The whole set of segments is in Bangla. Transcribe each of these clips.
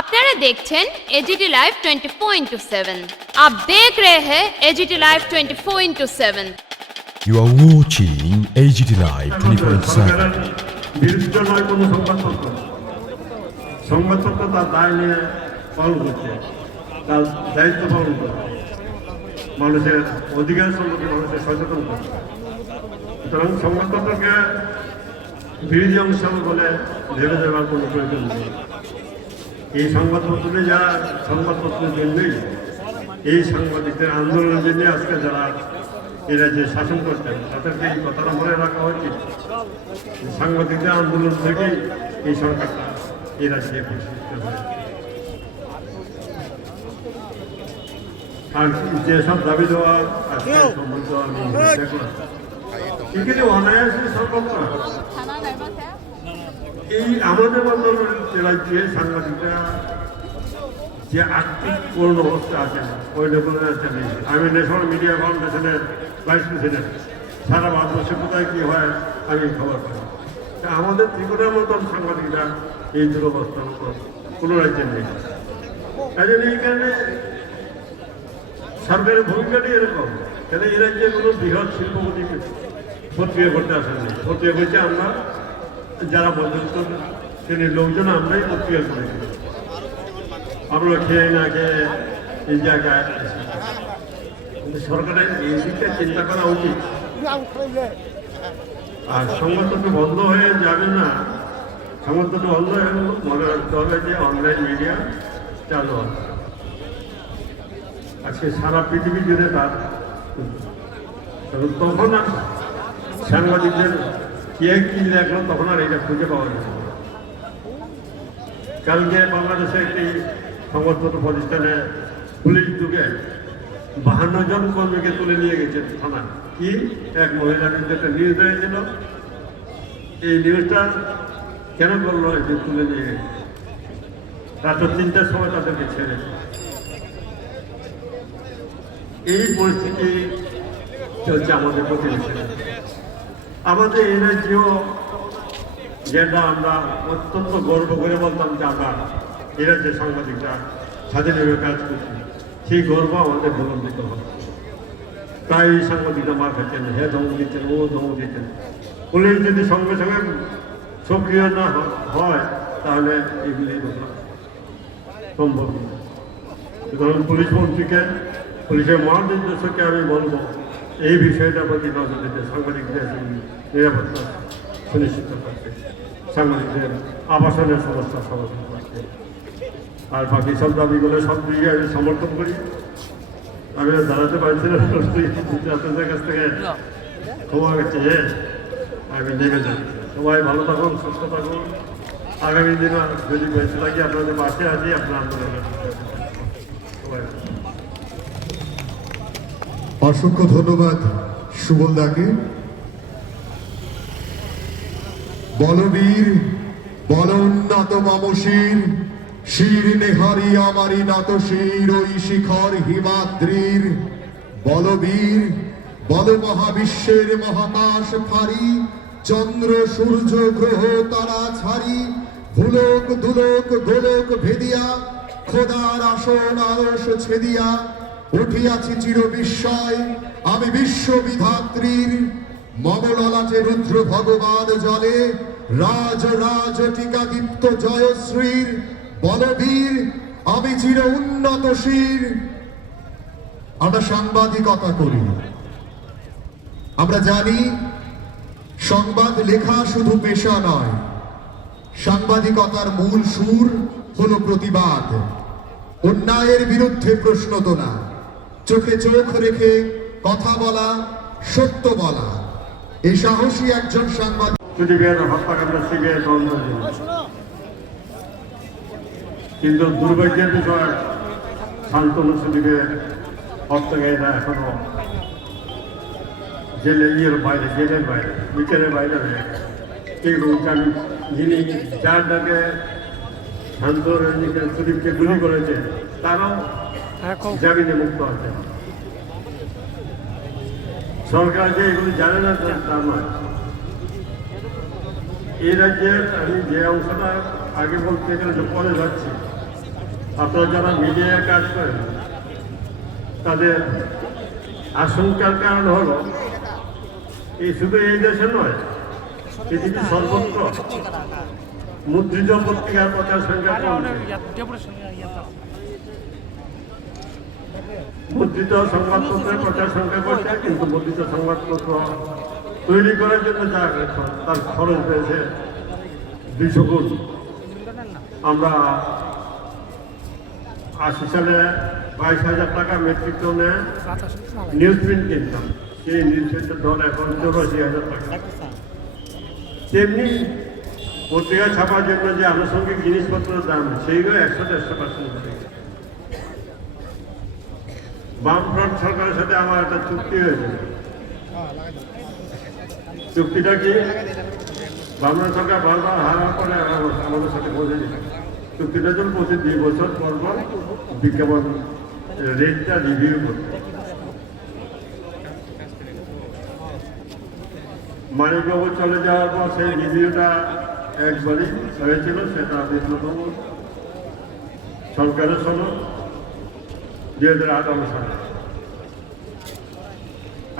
আপনারা দেখছেন एजीटी लाइव 24/7। आप देख रहे हैं AGT live 24/7। You are watching AGT Live 24/7. বিরুদ্ধ নয় কোনো সংবাদপত্র। সংবাদপত্র তার দায় নিয়ে পালন করছে, তার দায়িত্ব পালন করছে, মানুষের অধিকার সম্পর্কে মানুষের সচেতন করছে। সুতরাং সংবাদপত্রকে বিরোধী অংশ বলে ভেবে দেওয়ার কোনো প্রয়োজন নেই। এই সংবাদপত্রে যারা সংবাদপত্রের জন্যই এই সাংবাদিকদের আন্দোলনের জন্য আজকে যারা এরা যে শাসন করতেন তাদেরকে এই কথাটা মনে রাখা উচিত। সাংবাদিকদের আন্দোলন থেকেই এই সরকারটা এই রাজ্যে প্রতিষ্ঠিত হয়। আর যেসব দাবি দেওয়া আজকে সম্বন্ধ আমি দেখলাম এখানে অনায়াসে সম্ভব না। এই আমাদের মতো রাজ্যে সাংবাদিকরা যে আর্থিক পূর্ণ অবস্থা আছেন ওই লেভেলে আছেন। আমি ন্যাশনাল মিডিয়া ফাউন্ডেশনের ভাইস প্রেসিডেন্ট। সারা ভারতবর্ষে কোথায় কী হয় আমি খবর পাই। আমাদের ত্রিপুরার মতন সাংবাদিকরা এই দুরবস্থার মতো কোনো রাজ্যে নেই। তাই জন্য এই কারণে সরকারের ভূমিকাটি এরকম। তাহলে এই রাজ্যে কোনো বৃহৎ শিল্পপতি প্রক্রিয়া করতে আসেননি। প্রক্রিয়া করছে আমরা যারা মধ্যস্থ শ্রেণীর লোকজন আমরাই প্রক্রিয়া করেছি। আমরা খেয়ে না খেয়ে এই জায়গায় কিন্তু সরকারের এই দিকটা চিন্তা করা উচিত। আর সংবাদপত্র বন্ধ হয়ে যাবে না। সংবাদপত্র বন্ধ হয়ে মনে রাখতে হবে যে অনলাইন মিডিয়া চালু আছে। আজকে সারা পৃথিবী জুড়ে তার তখন আর সাংবাদিকদের কে কি লেখলো তখন আর এটা খুঁজে পাওয়া যাবে। কালকে বাংলাদেশে একটি সংবাদপত্র প্রতিষ্ঠানে পুলিশ যুগে 52 জন কর্মীকে তুলে নিয়ে গেছে থানা। কি এক মহিলার একটা নিউজ হয়েছিল। এই নিউজটা কেন করলো যে তুলে নিয়ে গেছে রাত 3টার সময় তাদেরকে ছেড়ে। এই পরিস্থিতি চলছে আমাদের প্রতিবেশী। আমাদের এই রাজ্যেও যেটা আমরা অত্যন্ত গর্ব করে বলতাম যে আমরা এই রাজ্যের সাংবাদিকরা স্বাধীনভাবে কাজ করছি, সেই গর্ব আমাদের প্রলম্বিত হয়। তাই এই সাংবাদিকরা মার খাচ্ছেন, হে ধমক দিচ্ছেন, ও ধমক দিচ্ছেন। পুলিশ যদি সঙ্গে সঙ্গে সক্রিয় না হয় তাহলে এগুলি সম্ভব নয়। সুতরাং পুলিশ মন্ত্রীকে, পুলিশের মহানির্দেশককে আমি বলবো এই বিষয়টার প্রতি নজর দিতে, সাংবাদিকদের নিরাপত্তা সুনিশ্চিত করতে, সাংবাদিকদের আবাসনের সমস্যা সমাধান করতে। আর বাকি সব দাবিগুলো সব দিকে আমি সমর্থন করি। আমি দাঁড়াতে পারছিলাম আপনাদের কাছ থেকে ক্ষমা চেয়ে আমি নেমে যাই। সবাই ভালো থাকুন, সুস্থ থাকুন। আগামী দিনে যদি বেঁচে থাকি আপনাদের পাশে আছি, আপনার আন্দোলনের সবাই। অসংখ্য ধন্যবাদ সুবলদাকে। বলবীর বলোন্নত মমশির শির নেহারি আমারি নত শির ওই শিখর হিমাদ্রির। বলবীর বল মহাবিশ্বের মহাকাশ ফারি চন্দ্র সূর্য গ্রহ তারা ছাড়ি ভুলোক দুলোক গোলোক ভেদিয়া খোদার আসন আরশ ছেদিয়া উঠিয়াছি চির বিস্ময় আমি বিশ্ববিধাত্রীর। মমললাটে রুদ্র ভগবান জলে রাজ রাজ টিকা দীপ্ত জয়শ্রীর। বলবীর আমি চির উন্নত শির। আমরা সাংবাদিকতা করি, আমরা জানি সংবাদ লেখা শুধু পেশা নয়। সাংবাদিকতার মূল সুর হলো প্রতিবাদ, অন্যায়ের বিরুদ্ধে প্রশ্ন তোলা, চোখে চোখ রেখে কথা বলা, সত্য বলা। এই সাহসী একজন সাংবাদিক। কিন্তু দুর্ভাগ্যের বিষয় শান্তনু সুদীপের হত্যাকারীরা এখনো জেলের বাইরে, জেলের বাইরে, বিচারের বাইরে হয়ে এই রোগজান যিনি যার ডাকে শান্তনু সুদীপকে গুলি করেছে তারাও জামিনে মুক্ত আছে। সরকার যে এগুলি জানে না তা নয়। এই রাজ্যের আমি যে অংশটা আগে বলতে গেলে পরে যাচ্ছি আপনারা যারা মিডিয়ায় কাজ করেন তাদের আশঙ্কার কারণ হলো এই শুধু এই দেশে নয়, পৃথিবীর সর্বত্র মুদ্রিত পত্রিকার প্রচার সংখ্যা কমছে। মুদ্রিত সংবাদপত্রের প্রচার সংখ্যা করছে, কিন্তু মুদ্রিত সংবাদপত্র তৈরি করার জন্য যা তার খরচ হয়েছে 200 গুণ। আমরা 80 সালে 22,000 টাকা মেট্রিক টনে নিউজ প্রিন্ট কিনতাম, সেই নিউজ প্রিন্টের ধর এখন 84,000 টাকা। তেমনি পত্রিকা ছাপার জন্য যে আনুষঙ্গিক জিনিসপত্রের দাম সেইগুলো 100-150% বেড়ে গেছে। বামফ্রন্ট সরকারের সাথে আমার একটা চুক্তি হয়েছে। চুক্তিটা কি? বামফ্রন্ট সরকার বারবার হারার পরে আমাদের সাথে বসে দিল, চুক্তিটা জন্য প্রতি 2 বছর পর পর বিজ্ঞাপন রেটটা রিভিউ করতে। মানিকবাবু চলে যাওয়ার পর সেই রিভিউটা একবারই হয়েছিল, সেটা বিপ্লব সরকারের সময় 2018 সালে।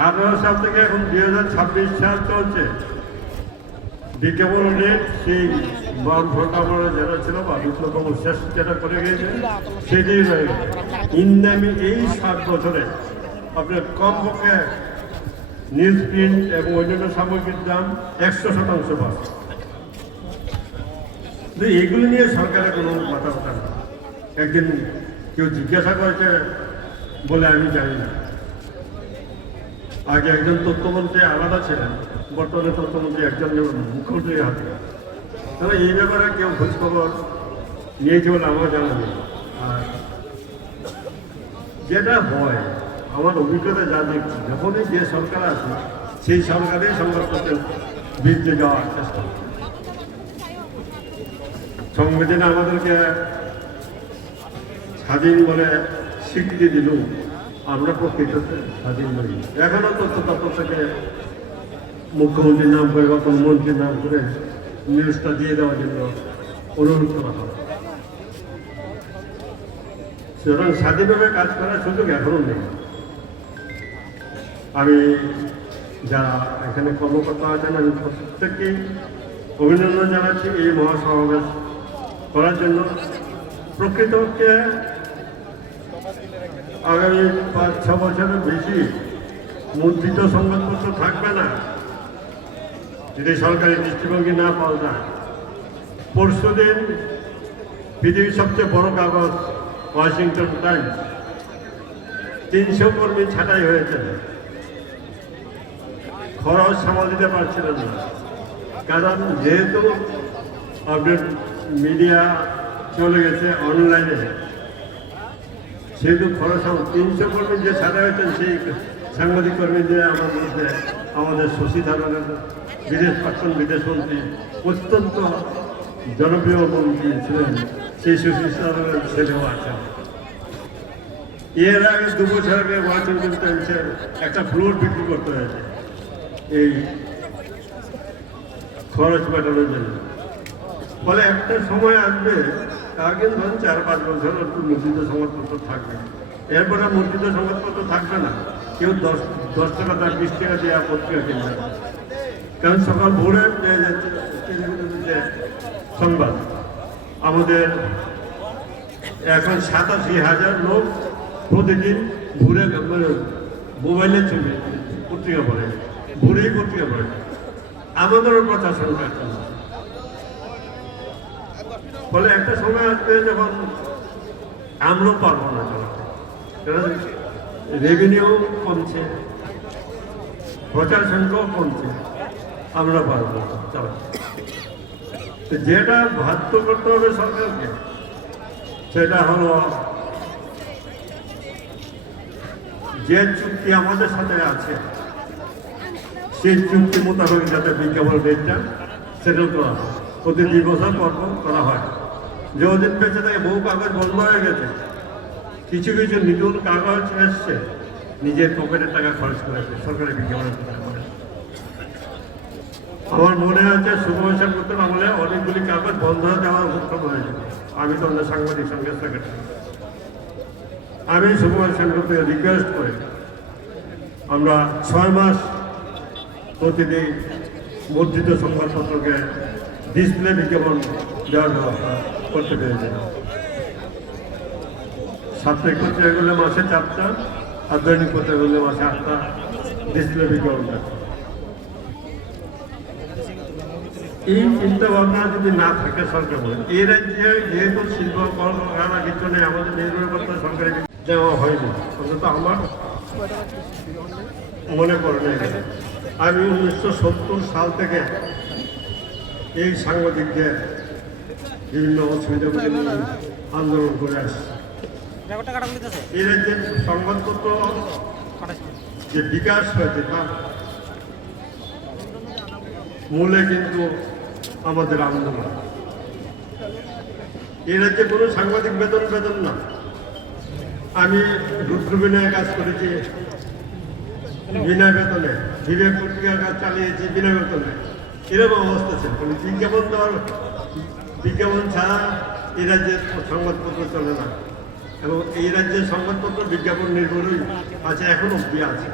18 সাল থেকে এখন 2026 সাল চলছে। বিজ্ঞাপন রেট সেই বামফ্রন্ট আমলে যেটা ছিল বা বিপ্লব শেষ যেটা করে গিয়েছে সেটাই রয়ে গেছে। ইন্দামি এই 7 বছরে আপনার কমপক্ষে নিউজ প্রিন্ট এবং অন্যান্য সামগ্রীর দাম 100% বাড়ছে। এগুলো নিয়ে সরকারের কোনো কথাবার্তা না। একদিন কেউ জিজ্ঞাসা করেছে বলে আমি জানি না। আগে একজন তথ্যমন্ত্রী আলাদা ছিলেন, বর্তমানে তথ্যমন্ত্রী একজন মুখ্যমন্ত্রীর হাতে। তবে এই ব্যাপারে কেউ খোঁজখবর নিয়েছে বলে আমার জানা নেই। আর যেটা হয় আমার অভিজ্ঞতা যা দেখছি, যখনই যে সরকার আছে সেই সরকারেই সংবাদপত্রের বিরুদ্ধে যাওয়ার চেষ্টা করে। সংবিধানে আমাদেরকে স্বাধীন বলে স্বীকৃতি দিল, আমরা প্রকৃত স্বাধীন নই। এখনো তথ্য দপ্তর থেকে মুখ্যমন্ত্রীর নাম করে বা কোনো মন্ত্রীর নাম করে নিউজটা দিয়ে দেওয়ার জন্য অনুরোধ করা হয়। সুতরাং স্বাধীনভাবে কাজ করার সুযোগ এখনো নেই। আমি যারা এখানে কর্মকর্তা আছেন আমি প্রত্যেককেই অভিনন্দন জানাচ্ছি এই মহাসমাবেশ করার জন্য। প্রকৃতপক্ষে আগামী 5-6 বছরের বেশি মুদ্রিত সংবাদপত্র থাকবে না যদি সরকারি দৃষ্টিভঙ্গি না পাওয়া যায়। পরশুদিন পৃথিবীর সবচেয়ে বড় কাগজ ওয়াশিংটন টাইমস 300 কর্মী ছাঁটাই হয়েছে, খরচ সামাল দিতে পারছিলেন না। কারণ যেহেতু আপডেট মিডিয়া চলে গেছে অনলাইনে, সেহেতু খরচ 300 কর্মী যে ছাড়া হয়েছেন সেই সাংবাদিক কর্মীদের আমার মধ্যে আমাদের শশী থারুরের প্রাক্তন বিদেশমন্ত্রী অত্যন্ত জনপ্রিয় মন্ত্রী ছিলেন, সেই শশী থারুরের ছেলেও আছেন। এর আগে 2 বছর আগে ওয়াশিংটন টাইমসের একটা ফ্লোর বিক্রি করতে হয়েছে এই খরচ মেটানোর জন্য। ফলে একটা সময় আসবে, আগে ধরুন 4-5 বছর একটু মুদ্রিত সংবাদপত্র থাকবে, এরপরে মুদ্রিত সংবাদপত্র থাকবে না। কেউ 10 টাকা 20 টাকা দিয়ে পত্রিকা কিনবে, কারণ সকাল ভোরে পেয়ে যাচ্ছে যে সংবাদ। আমাদের এখন 87,000 লোক প্রতিদিন ঘুরে মোবাইলের ছবি পত্রিকা পড়ে, ঘুরেই পত্রিকা পড়ে। আমাদেরও প্রচার সংখ্যা। ফলে একটা সময় আসবে যখন আমরাও পারবো না চালাতে, কারণ রেভিনিউ কমছে, প্রচার সংখ্যাও কমছে, আমরা পারবো না চালাতে। যেটা বাধ্য করতে হবে সরকারকে সেটা হলো যে চুক্তি আমাদের সাথে আছে সেই চুক্তি মোতাবেক যাতে বিজ্ঞাপন রেটটা সেটেল করা হয়, প্রতি 2 বছর পর করা হয়। যে ওদিন বেঁচে থাকে বহু কাগজ বন্ধ হয়ে গেছে, কিছু কিছু নতুন কাগজ এসছে, নিজের পকেটের টাকা খরচ করেছে সরকারি বিজ্ঞাপনের টাকা করে। আমার মনে আছে শুভেচ্ছা করতে আমলে অনেকগুলি কাগজ বন্ধ হয়ে যাওয়ার উপক্রম হয়েছে। আমি তো আমাদের সাংবাদিক সংঘের সেক্রেটারি। আমি সুকুমার সেনকে রিকোয়েস্ট করি আমরা 6 মাস প্রতিদিন মুদ্রিত সংবাদপত্রকে ডিসপ্লে বিজ্ঞাপন দেওয়ার ব্যবস্থা করতে পেরেছি। সাপ্তাহিক পত্রিকাগুলো মাসে 4টা আর দৈনিক পত্রিকাগুলো মাসে 8টা ডিসপ্লে বিজ্ঞাপন দেয়। এই চিন্তা ভাবনা যদি না থাকে সরকার বলে এই রাজ্যে যেহেতু শিল্প কলকারখানা কিছু নেই, আমাদের নির্ভরতা সরকারি দেওয়া হয়নি, অন্তত আমার মনে পড়ে নেই। আমি 1970 সাল থেকে এই সাংবাদিকদের বিভিন্ন অসুবিধাগুলি নিয়ে আন্দোলন করে আসছি। এই রাজ্যের সংবাদপত্র যে বিকাশ হয়েছে তার মূলে কিন্তু আমাদের আন্দোলন। এই রাজ্যে কোনো সাংবাদিক বেতন না। আমি রুদ্রবিনয়ে কাজ করেছি বিনা বেতনে, বিবেক পত্রিকার কাজ চালিয়েছি বিনা বেতনে, এরকম অবস্থা ছিল। বিজ্ঞাপন ছাড়া এই রাজ্যের সংবাদপত্র চলে না, এবং এই রাজ্যের সংবাদপত্র বিজ্ঞাপন নির্ভরই আছে, এখন অব্দি আছে।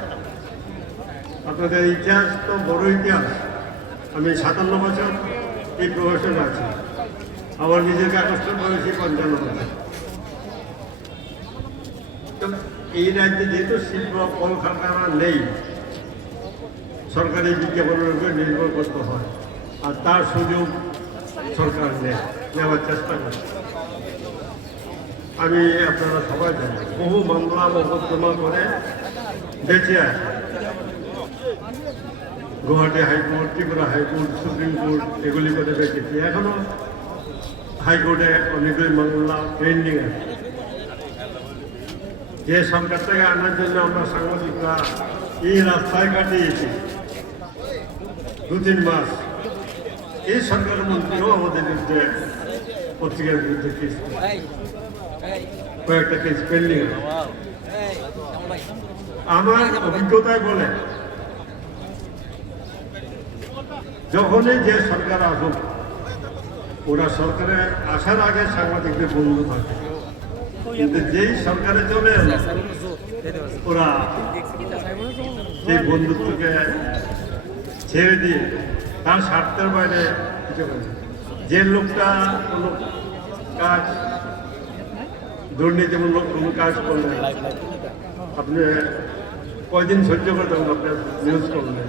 আপনাদের ইতিহাস তো বড় ইতিহাস। আমি 57 বছর এই প্রফেশনে আছি, আমার নিজের কাগজটা বয়সী 55 বছর। এই রাজ্যে যেহেতু শিল্প কলকারখানা নেই, সরকারি বিজ্ঞাপনের উপরে নির্ভর করতে হয়, আর তার সুযোগ সরকার নেওয়ার চেষ্টা করে। আমি আপনারা সবাই জানেন বহু মামলা মোকদ্দমা করে বেঁচে আছে। Guwahati high court, Tripura high court, supreme court এগুলি করে বেঁচেছি। এখনো হাইকোর্টে অনেকগুলি মামলা পেন্ডিং আছে। যে সরকারটাকে আনার জন্য আমরা সাংবাদিকরা এই রাস্তায় কাটিয়েছি 2-3 মাস, এই সরকারের মন্ত্রীও আমাদের বিরুদ্ধে পত্রিকার বিরুদ্ধে কেস, কয়েকটা কেস পেন্ডিং আছে। আমার অভিজ্ঞতায় বলে যখনই যে সরকার আসুক, ওরা সরকারে আসার আগে সাংবাদিকদের বন্ধু থাকে, কিন্তু যেই সরকারে চলে এলো ওরা সেই বন্ধুত্বকে ছেড়ে দিয়ে তার স্বার্থের বাইরে কিছু করে। যে লোকটা কোনো কাজ দুর্নীতিমূলক কোনো কাজ করলেন, আপনি কয়দিন সহ্য করে তখন আপনার নিউজ করলেন।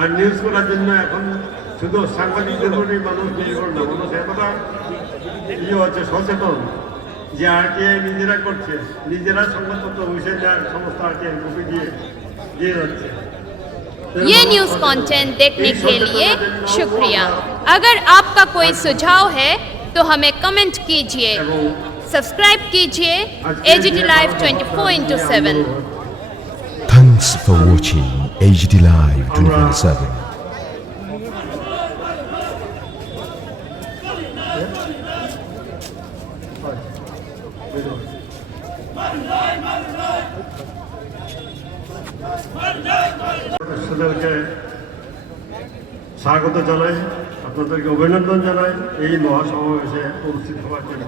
আর নিউজ করার জন্য এখন শুধু সাংবাদিকদের উপরেই মানুষ নির্ভর না, মানুষ এতটা হচ্ছে সচেতন যে আরটিআই নিজেরা করছে, নিজেরা সংবাদপত্র অফিসের যার সমস্ত আরটিআই কপি দিয়ে যাচ্ছে। ये न्यूज़ कंटेंट देखने के लिए शुक्रिया। अगर आपका कोई सुझाव है तो हमें कमेंट कीजिए, सब्सक्राइब कीजिए AGT Live 24/7। Thanks for watching AGT Live 24/7. সদস্যদেরকে স্বাগত জানাই, আপনাদেরকে অভিনন্দন জানাই এই মহাসমাবেশে উপস্থিত হওয়ার জন্য।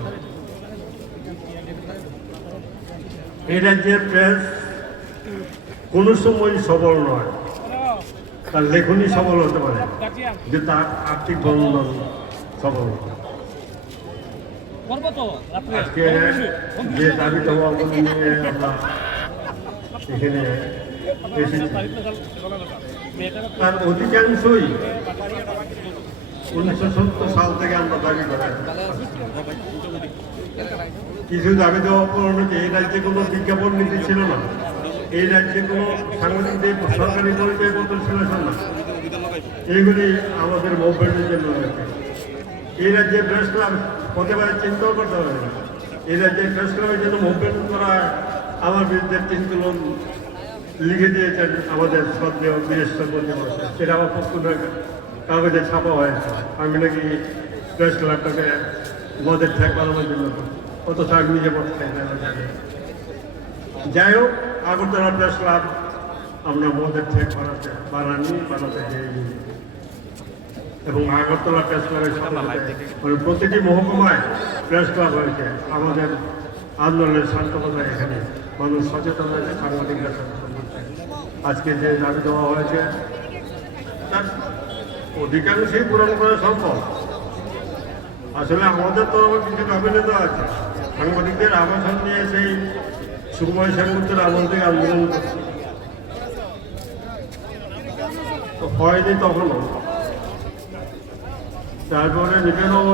এই রাজ্যের প্রেস কোনো সময় সবল নয়, তার লেখনী সবল হতে পারে, যে তার আর্থিক বন্ধন সবল নয়। আজকে যে দাবি দেওয়া নিয়ে আমরা এখানে এসেছি, তার অধিকাংশই 1970 সাল থেকে আমরা দাবি করি। কিছু দাবি দেওয়া পূরণ হচ্ছে। এই রাজ্যে কোনো বিজ্ঞাপন নীতি ছিল না, এই রাজ্যে কোনো সাংবাদিকদের সরকারি পরিচয় পত্র ছিল না, এইগুলি আমাদের মুভমেন্টের জন্য হয়েছে। এই রাজ্যে প্রেস ক্লাব হতে পারে, চিন্তাও করতে পারে না। এই রাজ্যে প্রেস ক্লাবের জন্য মুভমেন্ট করা, আমার বিরুদ্ধে 3 কলম লিখে দিয়েছেন আমাদের শ্রদ্ধেয় বীরেশ্বরপতি মহাশয়, সেটা আমার পক্ষে কাগজে ছাপা হয়েছে। আমি নাকি প্রেস ক্লাবটাকে মদের ঠেক বানানোর জন্য, অথচ আমি নিজে মদ খাই না। যাই হোক, আগরতলা প্রেস ক্লাব আমরা মদের ঠেক বানাতে যাইনি। এবং আগরতলা প্রেস ক্লাবের সাথে মানে প্রতিটি মহকুমায় প্রেস ক্লাব হয়েছে। আমাদের আন্দোলনের সার্থকতা এখানে মানুষ সচেতন হয়েছে, সাংবাদিকরা সচেতন হচ্ছে। আজকে যে দাবি দেওয়া হয়েছে তার অধিকাংশই পূরণ করা সম্ভব। আসলে আমাদের তরফে কিছু দাবি দেওয়া আছে। সাংবাদিকদের আবাসন নিয়ে সেই সুকুমার সেনগুপ্তের আমল থেকে আন্দোলন করছে, তো হয়নি তখনও। তারপরে নিবেনবাবু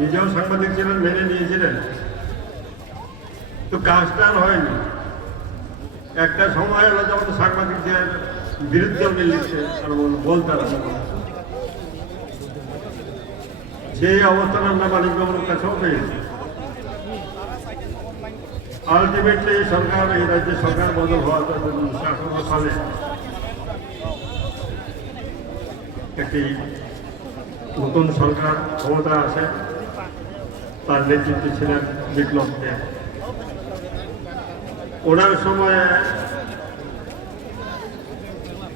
নিজেও সাংবাদিক ছিলেন, মেনে নিয়েছিলেন, তো কাজটা আর হয়নি। একটা সময় হলো যখন সাংবাদিকদের বিরুদ্ধে উনি লিখতে বলতেন, সেই অবস্থান আমরা মানিকবাবুর কাছেও পেয়েছি। আলটিমেটলি সরকার, এই রাজ্যে সরকার বদল হওয়ার 1918 সালে একটি নতুন সরকার ক্ষমতা আসে, তার নেতৃত্বে ছিলেন বিপ্লব দেব। ওনার সময়ে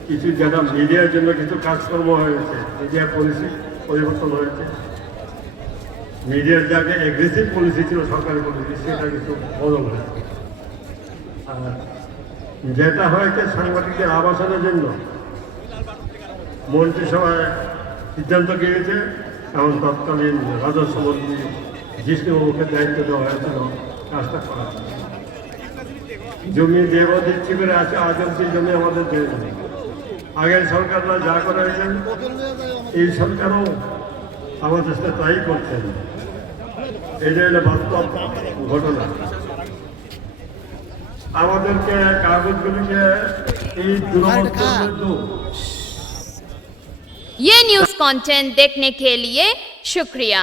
কিছু যারা মিডিয়ার জন্য কিছু কাজকর্ম হয়েছে, মিডিয়া পলিসি পরিবর্তন হয়েছে। মিডিয়ার যাকে এগ্রেসিভ পলিসি ছিল, সরকারি পলিসি, সেটা কিছু বদল হয়েছে। আর যেটা হয়েছে সাংবাদিকদের আবাসনের জন্য মন্ত্রিসভায় সিদ্ধান্ত গিয়েছে, এবং তৎকালীন রাজস্ব মন্ত্রী জিষ্ণুবাবুকে দায়িত্ব দেওয়া হয়েছিল কাজটা করার। জমি দেব দিচ্ছি করে আছে, আজ অব্দি জমি আমাদের দেয় নেই। আগের সরকাররা যা করেছেন এই সরকারও আমাদের সাথে তাই করছেন। এটা হলো বাস্তব ঘটনা। আমাদেরকে কাগজগুলিকে এই দুরবস্থা ये न्यूज़ कंटेंट देखने के लिए शुक्रिया।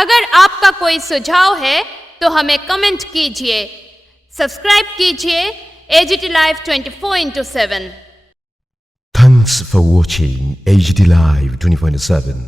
अगर आपका कोई सुझाव है तो हमें कमेंट कीजिए, सब्सक्राइब कीजिए AGT Live 24/7। Thanks for watching AGT Live 24/7.